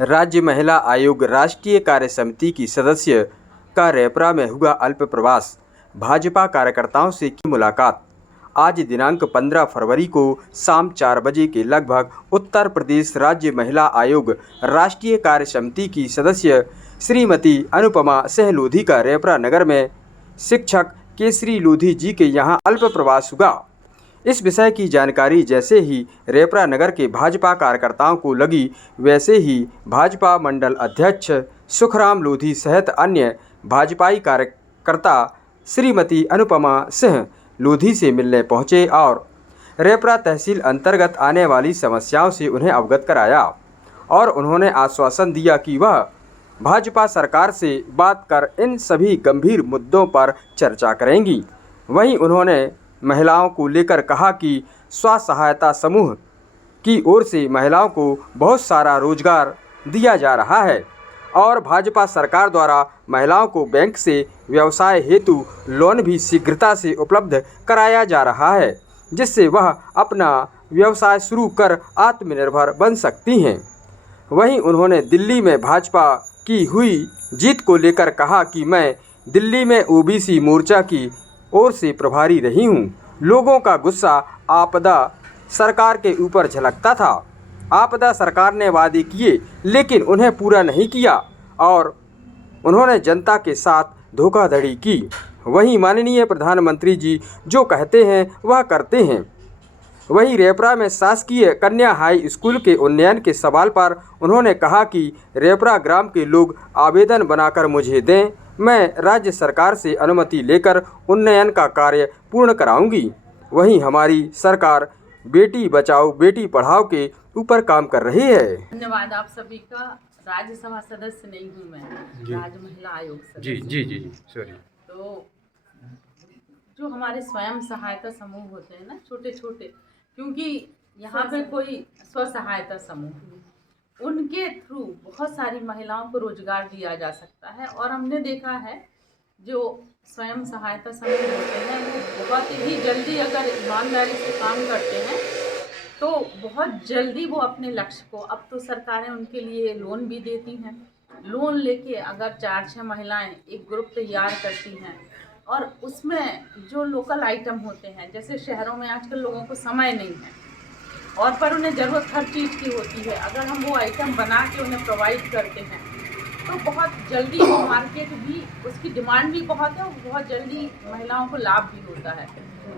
राज्य महिला आयोग राष्ट्रीय कार्य समिति की सदस्य का रेपरा में हुआ अल्प प्रवास। भाजपा कार्यकर्ताओं से की मुलाकात। आज दिनांक 15 फरवरी को शाम 4 बजे के लगभग उत्तर प्रदेश राज्य महिला आयोग राष्ट्रीय कार्य समिति की सदस्य श्रीमती अनुपमा सिंह लोधी का रेपरा नगर में शिक्षक केसरी लोधी जी के यहाँ अल्प प्रवास हुआ। इस विषय की जानकारी जैसे ही रेपरा नगर के भाजपा कार्यकर्ताओं को लगी, वैसे ही भाजपा मंडल अध्यक्ष सुखराम लोधी सहित अन्य भाजपाई कार्यकर्ता श्रीमती अनुपमा सिंह लोधी से मिलने पहुंचे और रेपरा तहसील अंतर्गत आने वाली समस्याओं से उन्हें अवगत कराया और उन्होंने आश्वासन दिया कि वह भाजपा सरकार से बात कर इन सभी गंभीर मुद्दों पर चर्चा करेंगी। वहीं उन्होंने महिलाओं को लेकर कहा कि स्व सहायता समूह की ओर से महिलाओं को बहुत सारा रोजगार दिया जा रहा है और भाजपा सरकार द्वारा महिलाओं को बैंक से व्यवसाय हेतु लोन भी शीघ्रता से उपलब्ध कराया जा रहा है, जिससे वह अपना व्यवसाय शुरू कर आत्मनिर्भर बन सकती हैं। वहीं उन्होंने दिल्ली में भाजपा की हुई जीत को लेकर कहा कि मैं दिल्ली में ओबीसी मोर्चा की ओर से प्रभारी रही हूं। लोगों का गुस्सा आपदा सरकार के ऊपर झलकता था। आपदा सरकार ने वादे किए लेकिन उन्हें पूरा नहीं किया और उन्होंने जनता के साथ धोखाधड़ी की। वहीं माननीय प्रधानमंत्री जी जो कहते हैं वह करते हैं। वहीं रेपरा में शासकीय कन्या हाई स्कूल के उन्नयन के सवाल पर उन्होंने कहा कि रेपरा ग्राम के लोग आवेदन बनाकर मुझे दें, मैं राज्य सरकार से अनुमति लेकर उन्नयन का कार्य पूर्ण कराऊंगी। वहीं हमारी सरकार बेटी बचाओ बेटी पढ़ाओ के ऊपर काम कर रही है। धन्यवाद आप सभी का। राज्यसभा सदस्य नहीं हूँ मैं, राज्य महिला आयोग सदस्य। जी सॉरी। तो जो हमारे स्वयं सहायता समूह होते हैं ना, छोटे छोटे, क्योंकि यहाँ पे कोई स्व सहायता समूह, उनके थ्रू बहुत सारी महिलाओं को रोजगार दिया जा सकता है। और हमने देखा है जो स्वयं सहायता समूह होते हैं वो बहुत ही जल्दी, अगर ईमानदारी से काम करते हैं तो बहुत जल्दी वो अपने लक्ष्य को, अब तो सरकारें उनके लिए लोन भी देती हैं। लोन लेके अगर 4-6 महिलाएं एक ग्रुप तैयार करती हैं और उसमें जो लोकल आइटम होते हैं, जैसे शहरों में आजकल लोगों को समय नहीं है और पर उन्हें ज़रूरत हर चीज़ की होती है, अगर हम वो आइटम बना के उन्हें प्रोवाइड करते हैं तो बहुत जल्दी वो मार्केट भी, उसकी डिमांड भी बहुत है और बहुत जल्दी महिलाओं को लाभ भी होता है।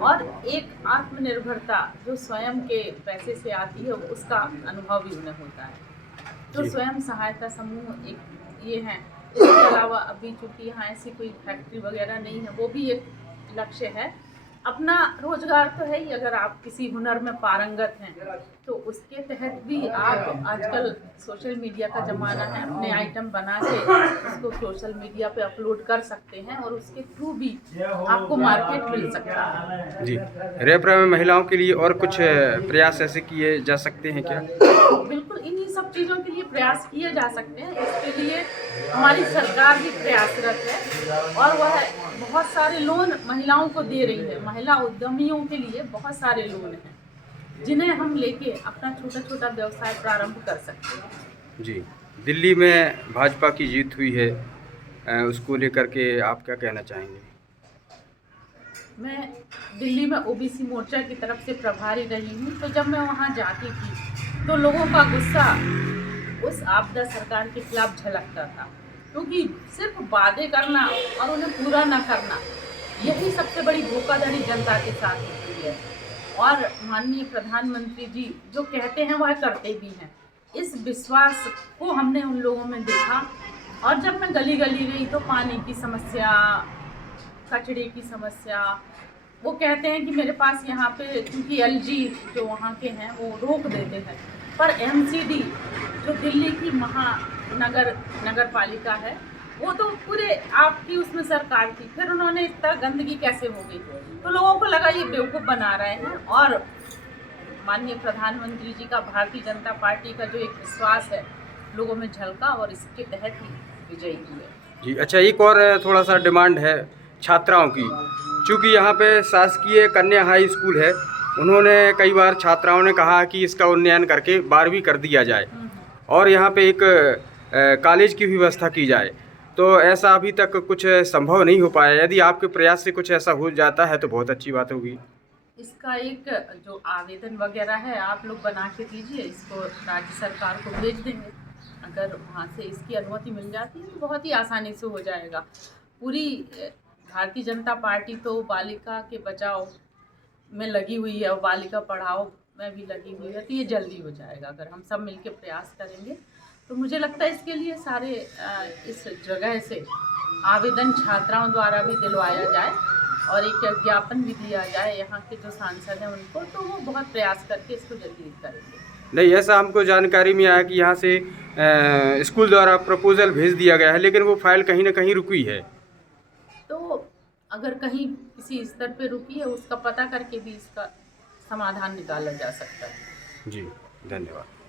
और एक आत्मनिर्भरता जो स्वयं के पैसे से आती है उसका अनुभव भी उन्हें होता है। तो स्वयं सहायता समूह एक ये हैं। इसके अलावा अभी चूँकि यहाँ ऐसी कोई फैक्ट्री वगैरह नहीं है, वो भी एक लक्ष्य है। अपना रोजगार तो है ही, अगर आप किसी हुनर में पारंगत हैं तो उसके तहत भी आप, आजकल सोशल मीडिया का ज़माना है, अपने आइटम बना के उसको सोशल मीडिया पे अपलोड कर सकते हैं और उसके थ्रू भी आपको मार्केट मिल सकता है। जी, रेपरा में महिलाओं के लिए और कुछ प्रयास ऐसे किए जा सकते हैं क्या? बिल्कुल, इन्हीं सब चीज़ों के लिए प्रयास किए जा सकते हैं। इसके लिए हमारी सरकार भी प्रयासरत है और वह बहुत सारे लोन महिलाओं को दे रही है। महिला उद्यमियों के लिए बहुत सारे लोन हैं जिन्हें हम लेके अपना छोटा छोटा व्यवसाय प्रारंभ कर सकते हैं। जी, दिल्ली में भाजपा की जीत हुई है, उसको लेकर के आप क्या कहना चाहेंगे? मैं दिल्ली में ओबीसी मोर्चा की तरफ से प्रभारी रही हूँ, तो जब मैं वहाँ जाती थी तो लोगों का गुस्सा उस आपदा सरकार के खिलाफ झलकता था, क्योंकि सिर्फ वादे करना और उन्हें पूरा न करना, यही सबसे बड़ी धोखाधड़ी जनता के साथ होती है। और माननीय प्रधानमंत्री जी जो कहते हैं वह करते भी हैं। इस विश्वास को हमने उन लोगों में देखा। और जब मैं गली गली गई तो पानी की समस्या, कचरे की समस्या, वो कहते हैं कि मेरे पास यहाँ पे, क्योंकि एलजी जो वहाँ के हैं वो रोक देते हैं, पर एमसीडी जो दिल्ली की नगर पालिका है वो तो पूरे आपकी उसमें सरकार थी, फिर उन्होंने इतना गंदगी कैसे हो गई? तो लोगों को लगा ये बेवकूफ़ बना रहे हैं। और माननीय प्रधानमंत्री जी का भारतीय जनता पार्टी का जो एक विश्वास है लोगों में झलका और इसके तहत ही विजयी हुए। जी अच्छा, एक और थोड़ा सा डिमांड है छात्राओं की। चूँकि यहाँ पे शासकीय कन्या हाई स्कूल है, उन्होंने कई बार छात्राओं ने कहा कि इसका उन्नयन करके 12वीं कर दिया जाए। और यहाँ पे एक कॉलेज की भी व्यवस्था की जाए, तो ऐसा अभी तक कुछ संभव नहीं हो पाया। यदि आपके प्रयास से कुछ ऐसा हो जाता है तो बहुत अच्छी बात होगी। इसका एक जो आवेदन वगैरह है आप लोग बना के दीजिए, इसको राज्य सरकार को भेज देंगे। अगर वहाँ से इसकी अनुमति मिल जाती है तो बहुत ही आसानी से हो जाएगा। पूरी भारतीय जनता पार्टी तो बालिका के बचाव में लगी हुई है और बालिका पढ़ाओ में भी लगी हुई है, तो ये जल्दी हो जाएगा अगर हम सब मिलके प्रयास करेंगे। तो मुझे लगता है इसके लिए सारे इस जगह से आवेदन छात्राओं द्वारा भी दिलवाया जाए और एक ज्ञापन भी दिया जाए यहाँ के जो सांसद हैं उनको, तो वो बहुत प्रयास करके इसको जल्दी करेंगे। नहीं, ऐसा हमको जानकारी में आया कि यहाँ से स्कूल द्वारा प्रपोजल भेज दिया गया है, लेकिन वो फाइल कहीं ना कहीं रुकी है। तो अगर कहीं किसी स्तर पे रुकी है उसका पता करके भी इसका समाधान निकाला जा सकता है। जी, धन्यवाद।